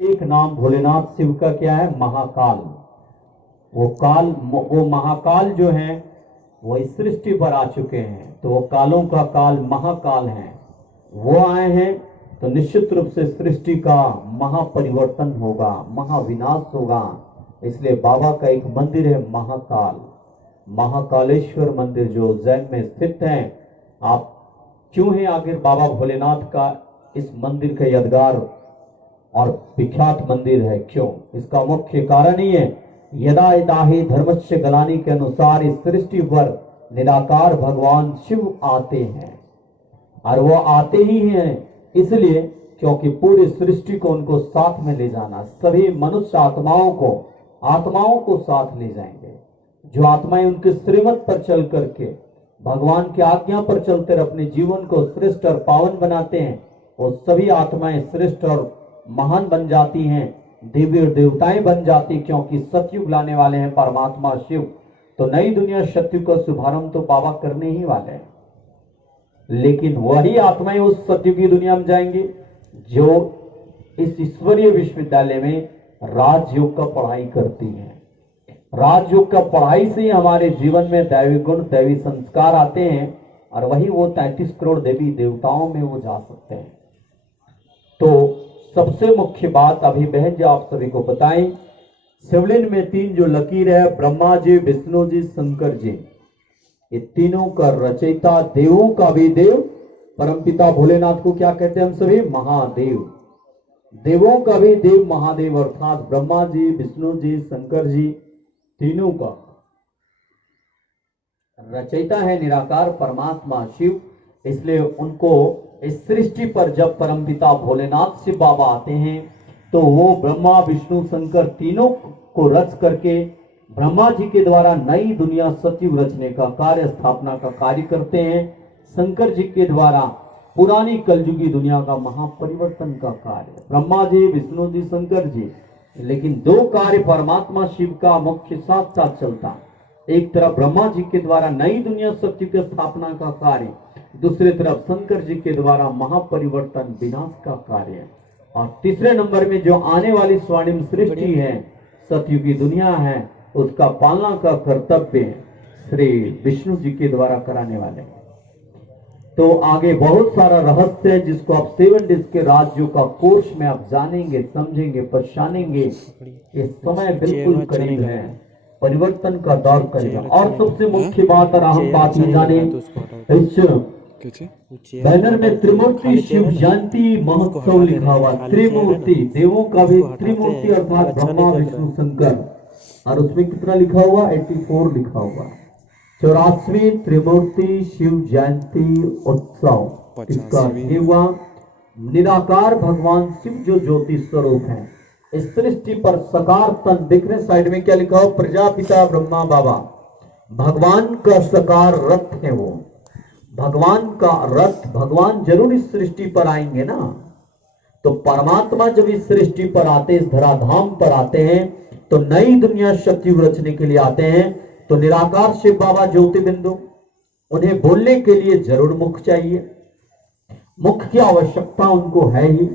एक नाम भोलेनाथ शिव का क्या है? महाकाल। वो महाकाल जो है वो इस सृष्टि पर आ चुके हैं, तो वो कालों का काल महाकाल है। वो आए हैं तो निश्चित रूप से सृष्टि का महापरिवर्तन होगा, महाविनाश होगा। इसलिए बाबा का एक मंदिर है महाकाल, महाकालेश्वर मंदिर, जो उज्जैन में स्थित है। आप क्यों है आखिर बाबा भोलेनाथ का इस मंदिर का यादगार और विख्यात मंदिर है? क्यों? इसका मुख्य कारण ही है, यदा यदा ही धर्मस्य गलानी के अनुसार इस सृष्टि पर निराकार भगवान शिव आते हैं। और वो आते ही हैं इसलिए क्योंकि पूरी सृष्टि को उनको साथ में ले जाना, सभी मनुष्य आत्माओं को साथ ले जाएंगे। जो आत्माएं उनके श्रीमत पर चल करके भगवान की आज्ञा पर चलते अपने जीवन को श्रेष्ठ और पावन बनाते हैं, वो सभी आत्माएं श्रेष्ठ और महान बन जाती हैं, देवी और देवताएं बन जाती, क्योंकि सतयुग लाने वाले हैं परमात्मा शिव। तो नई दुनिया सतयुग का शुभारंभ तो बाबा करने ही वाले हैं। लेकिन वही आत्माएं उस सतयुगी दुनिया में जाएंगी जो इस ईश्वरीय विश्वविद्यालय में राजयोग का पढ़ाई करती हैं। राजयोग का पढ़ाई से ही हमारे जीवन में दैवी गुण, दैवी संस्कार आते हैं, और वही वो 33 करोड़ देवी देवताओं में वो जा सकते हैं। तो सबसे मुख्य बात अभी बहन जी आप सभी को बताएं, शिवलिंग में 3 जो लकीर है, ब्रह्मा जी, विष्णु जी, शंकर जी, ये तीनों का रचयिता, देवों का भी देव परमपिता भोलेनाथ को क्या कहते हैं हम सभी? महादेव। देवों का भी देव महादेव, अर्थात ब्रह्मा जी, विष्णु जी, शंकर जी, तीनों का रचयिता है निराकार परमात्मा शिव। इसलिए उनको इस सृष्टि पर जब परमपिता भोलेनाथ शिव बाबा आते हैं तो वो ब्रह्मा, विष्णु, शंकर तीनों को रच करके ब्रह्मा जी के द्वारा नई दुनिया सतयुग रचने का कार्य, स्थापना का कार्य करते हैं। शंकर जी के द्वारा पुरानी कलयुगी दुनिया का महापरिवर्तन का कार्य, ब्रह्मा जी, विष्णु जी, शंकर जी। लेकिन 2 कार्य परमात्मा शिव का मुख्य साथ साथ चलता। एक तरफ ब्रह्मा जी के द्वारा नई दुनिया सतयुग की स्थापना का कार्य, दूसरी तरफ शंकर जी के द्वारा महापरिवर्तन विनाश का कार्य, और तीसरे नंबर में जो आने वाली स्वर्णिम सृष्टि है, सतयुगी दुनिया है, उसका पालना का कर्तव्य श्री विष्णु जी के द्वारा कराने वाले हैं। तो आगे बहुत सारा रहस्य है जिसको आप 7 डेज के राजयोग का कोर्स में आप जानेंगे, समझेंगे, पहचानेंगे। ये समय बिल्कुल करीब है, परिवर्तन का दौर करेगा। और सबसे मुख्य बात और अहम बात ये जाने, इस बैनर में त्रिमूर्ति शिव जयंती महोत्सव लिखा हुआ, त्रिमूर्ति, देवों का भी त्रिमूर्ति अर्थात ब्रह्मा, विष्णु, शंकर, और उसमें कितना लिखा हुआ? 84 लिखा हुआ। 84वीं त्रिमूर्ति शिव जयंती उत्सव। इसका हुआ निराकार भगवान शिव जो ज्योति स्वरूप है, इस सृष्टि पर सकार तन दिख रहे। साइड में क्या लिखा हो? प्रजापिता ब्रह्मा बाबा, भगवान का सकार रथ है वो, भगवान का रथ। भगवान जरूर इस सृष्टि पर आएंगे ना, तो परमात्मा जब इस सृष्टि पर आते, इस धराधाम पर आते हैं, तो नई दुनिया सतयुग रचने के लिए आते हैं। तो निराकार शिव बाबा ज्योति बिंदु, उन्हें बोलने के लिए जरूर मुख चाहिए, मुख की आवश्यकता उनको है ही।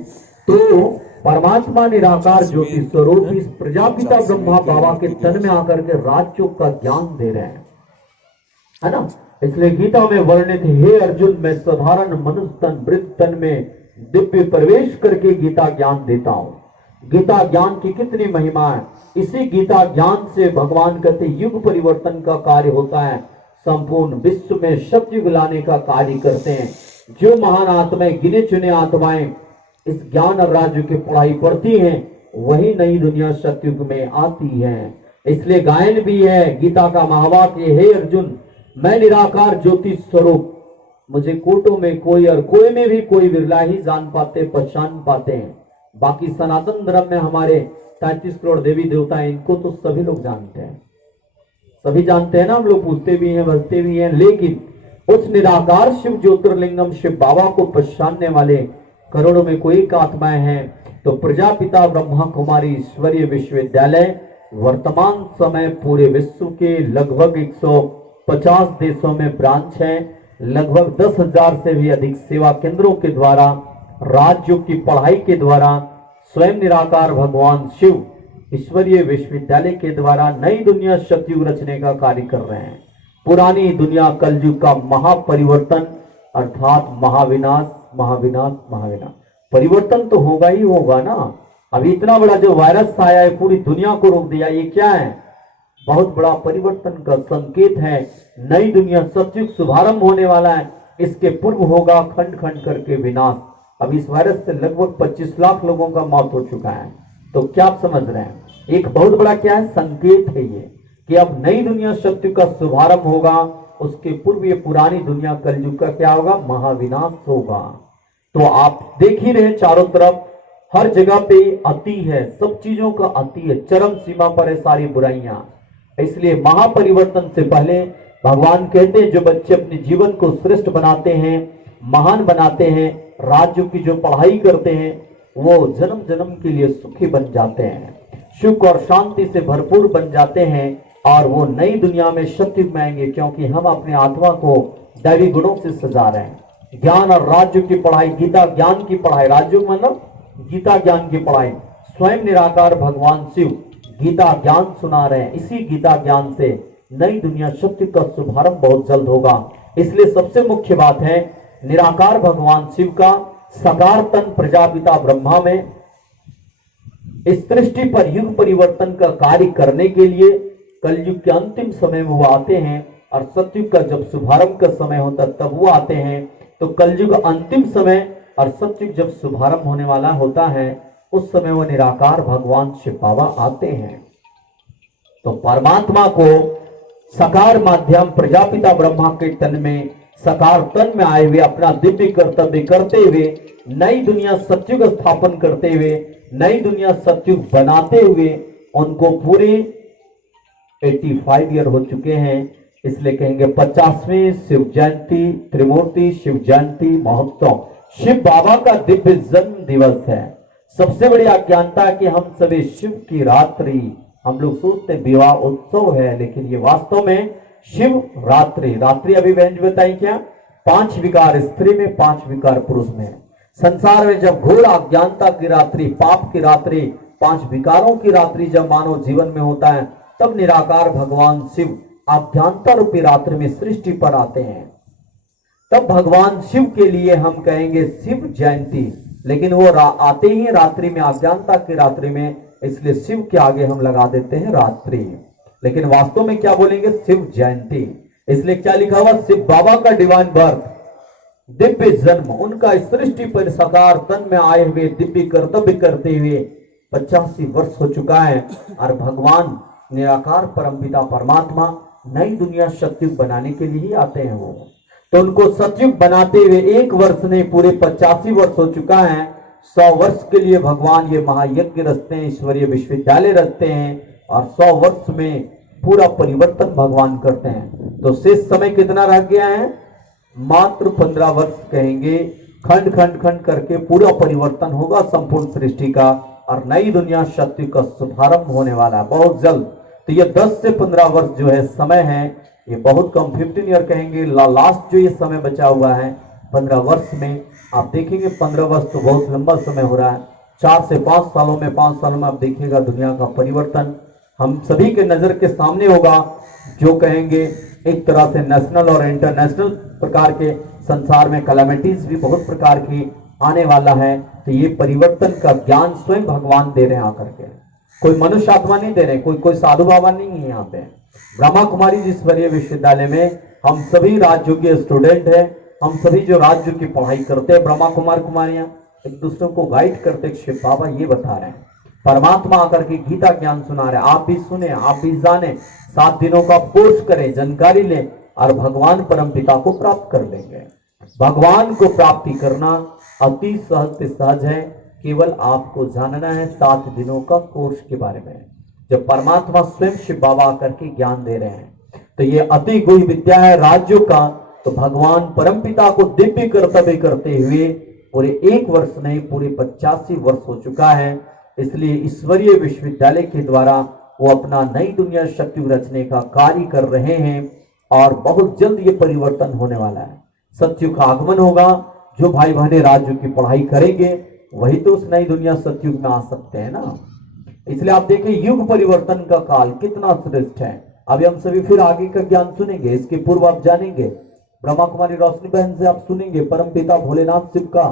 तो परमात्मा निराकार ज्योति स्वरूप इस प्रजापिता ब्रह्मा बाबा के तन में आकर के राजयोग का ज्ञान दे रहे हैं, है ना। इसलिए गीता में वर्णित, हे अर्जुन, मैं साधारण मनुष्य तन, वृद्ध तन में दिव्य प्रवेश करके गीता ज्ञान देता हूं। गीता ज्ञान की कितनी महिमा है। इसी गीता ज्ञान से भगवान कहते युग परिवर्तन का कार्य होता है, संपूर्ण विश्व में सतयुग लाने का कार्य करते हैं। जो महान आत्माएं, गिने चुने आत्माएं इस ज्ञान और राज्य की पढ़ाई पढ़ती हैं, वही नई दुनिया सतयुग में आती है। इसलिए गायन भी है गीता का महावाक्य, हे अर्जुन, मैं निराकार ज्योति स्वरूप, मुझे कोटों में कोई और कोई में भी कोई विरला ही जान पाते, पहचान पाते हैं। बाकी सनातन धर्म में हमारे 33 करोड़ देवी देवता हैं, इनको तो सभी लोग जानते हैं, सभी जानते हैं ना, हम लोग पूछते भी हैं, बसते भी हैं। लेकिन उस निराकार शिव ज्योतिर्लिंगम शिव बाबा को पहचानने वाले करोड़ों में कोई एक आत्माएं हैं। तो प्रजापिता ब्रह्मा कुमारी ईश्वरीय विश्वविद्यालय वर्तमान समय पूरे विश्व के लगभग 150 देशों में ब्रांच है, लगभग 10,000 से भी अधिक सेवा केंद्रों के द्वारा, राज्यों की पढ़ाई के द्वारा स्वयं निराकार भगवान शिव ईश्वरीय विश्वविद्यालय के द्वारा नई दुनिया सतयुग रचने का कार्य कर रहे हैं। पुरानी दुनिया कलयुग का महापरिवर्तन अर्थात महाविनाश महाविनाश महाविनाश। परिवर्तन तो होगा ही होगा ना। अब इतना बड़ा जो वायरस आया है पूरी दुनिया को रोक दिया, ये क्या है? बहुत बड़ा परिवर्तन का संकेत है। नई दुनिया सतयुग शुभारंभ होने वाला है। इसके पूर्व होगा खंड खंड करके विनाश। अब इस वायरस से लगभग 25 लाख लोगों का मौत हो चुका है। तो क्या आप समझ रहे हैं? एक बहुत बड़ा क्या है? संकेत है ये कि अब नई दुनिया सतयुग का शुभारंभ होगा। उसके पूर्व ये पुरानी दुनिया कलयुग का क्या होगा? महाविनाश होगा। तो आप देख ही रहे चारों तरफ हर जगह पे अति है, सब चीजों का अति है, चरम सीमा पर है सारी बुराइयां। इसलिए महापरिवर्तन से पहले भगवान कहते हैं जो बच्चे अपने जीवन को श्रेष्ठ बनाते हैं, महान बनाते हैं, राज्य की जो पढ़ाई करते हैं, वो जन्म जन्म के लिए सुखी बन जाते हैं, सुख और शांति से भरपूर बन जाते हैं और वो नई दुनिया में सतयुग में आएंगे। क्योंकि हम अपने आत्मा को दैवी गुणों से सजा रहे हैं। ज्ञान और राज्य की पढ़ाई, गीता ज्ञान की पढ़ाई, राज्य मतलब गीता ज्ञान की पढ़ाई, स्वयं निराकार भगवान शिव गीता ज्ञान सुना रहे हैं। इसी गीता ज्ञान से नई दुनिया सत्य का शुभारंभ बहुत जल्द होगा। इसलिए सबसे मुख्य बात है निराकार भगवान शिव का साकार तन प्रजापिता ब्रह्मा में इस सृष्टि पर युग परिवर्तन का कार्य करने के लिए कलयुग के अंतिम समय में वो आते हैं और सतयुग का जब शुभारंभ का समय होता तब वो आते हैं। तो कलयुग अंतिम समय और सतयुग जब शुभारंभ होने वाला होता है उस समय वो निराकार भगवान शिव बाबा आते हैं। तो परमात्मा को साकार माध्यम प्रजापिता ब्रह्मा के तन में साकार तन में आए हुए अपना दिव्य कर्तव्य करते हुए नई दुनिया सतयुग स्थापन करते हुए नई दुनिया सतयुग बनाते हुए उनको पूरे 85 ईयर हो चुके हैं। इसलिए कहेंगे 50वें शिव जयंती त्रिमूर्ति शिव जयंती महोत्सव शिव बाबा का दिव्य जन्म दिवस है। सबसे बड़ी अज्ञानता कि हम सभी शिव की रात्रि, हम लोग सोचते विवाह उत्सव है, लेकिन ये वास्तव में शिव रात्रि। रात्रि अभी बहन जी बताई क्या? 5 विकार स्त्री में 5 विकार पुरुष में। संसार में जब घोर अज्ञानता की रात्रि, पाप की रात्रि, 5 विकारों की रात्रि जब मानव जीवन में होता है तब निराकार भगवान शिव अज्ञानता रूपी रात्रि में सृष्टि पर आते हैं। तब भगवान शिव के लिए हम कहेंगे शिव जयंती, लेकिन वो आते ही रात्रि में, अज्ञानता की रात्रि में, इसलिए शिव के आगे हम लगा देते हैं रात्रि, लेकिन वास्तव में क्या बोलेंगे? शिव जयंती। इसलिए क्या लिखा हुआ? शिव बाबा का डिवाइन बर्थ, दिव्य जन्म, उनका सृष्टि पर साकार तन में आए हुए दिव्य कर्तव्य करते हुए 85 वर्ष हो चुका है और भगवान निराकार परमपिता परमात्मा नई दुनिया सतयुग बनाने के लिए ही आते हैं। वो तो उनको सतयुग बनाते हुए 1 वर्ष नहीं पूरे 85 वर्ष हो चुका है। 100 वर्ष के लिए भगवान ये महायज्ञ रचते हैं, ईश्वरीय विश्वविद्यालय रचते हैं और 100 वर्ष में पूरा परिवर्तन भगवान करते हैं। तो शेष समय कितना रह गया है? मात्र 15 वर्ष कहेंगे। खंड खंड खंड करके पूरा परिवर्तन होगा संपूर्ण सृष्टि का और नई दुनिया सत्य का शुभारंभ होने वाला है बहुत जल्द। तो ये 10 से 15 वर्ष जो है समय है, ये बहुत कम 15 ईयर कहेंगे। लास्ट जो ये समय बचा हुआ है 15 वर्ष में, आप देखेंगे 15 वर्ष तो बहुत लंबा समय हो रहा है। 4 से 5 सालों में, 5 सालों में आप देखिएगा दुनिया का परिवर्तन हम सभी के नजर के सामने होगा। जो कहेंगे एक तरह से नेशनल और इंटरनेशनल प्रकार के संसार में कैलेमिटीज भी बहुत प्रकार की आने वाला है। तो ये परिवर्तन का ज्ञान स्वयं भगवान दे रहे हैं आकर के, कोई मनुष्य आत्मा नहीं दे रहे, कोई साधु बाबा नहीं है यहाँ पे। ब्रह्मा कुमारी ईश्वरीय विश्वविद्यालय में हम सभी राज्यों के स्टूडेंट हैं, हम सभी जो राज्य की पढ़ाई करते हैं ब्रह्मा कुमार कुमारियां एक दूसरे को गाइड करते। शिव बाबा ये बता रहे हैं, परमात्मा आकर के गीता ज्ञान सुना रहे, आप भी सुने, आप भी जाने, 7 दिनों का कोर्स करें, जानकारी लें और भगवान परम पिता को प्राप्त कर लेंगे। भगवान को प्राप्ति करना अति सहज से सहज है, केवल आपको जानना है 7 दिनों का कोर्स के बारे में, जब परमात्मा स्वयं शिव बाबा आकर के ज्ञान दे रहे हैं। तो ये अति गुह्य विद्या है राज्यों का। तो भगवान परमपिता को दिव्य कर्तव्य करते हुए पूरे 1 वर्ष नहीं पूरे 85 वर्ष हो चुका है। इसलिए ईश्वरीय विश्वविद्यालय के द्वारा वो अपना नई दुनिया सतयुग रचने का कार्य कर रहे हैं और बहुत जल्द ये परिवर्तन होने वाला है। सतयुग का आगमन होगा। जो भाई बहने राज्य की पढ़ाई करेंगे वही तो उस नई दुनिया सतयुग में आ सकते हैं ना। इसलिए आप देखिए युग परिवर्तन का काल कितना श्रेष्ठ है। अभी हम सभी फिर आगे का ज्ञान सुनेंगे, इसके पूर्व आप जानेंगे, ब्रह्मा कुमारी रोशनी बहन से आप सुनेंगे परम पिता भोलेनाथ शिव का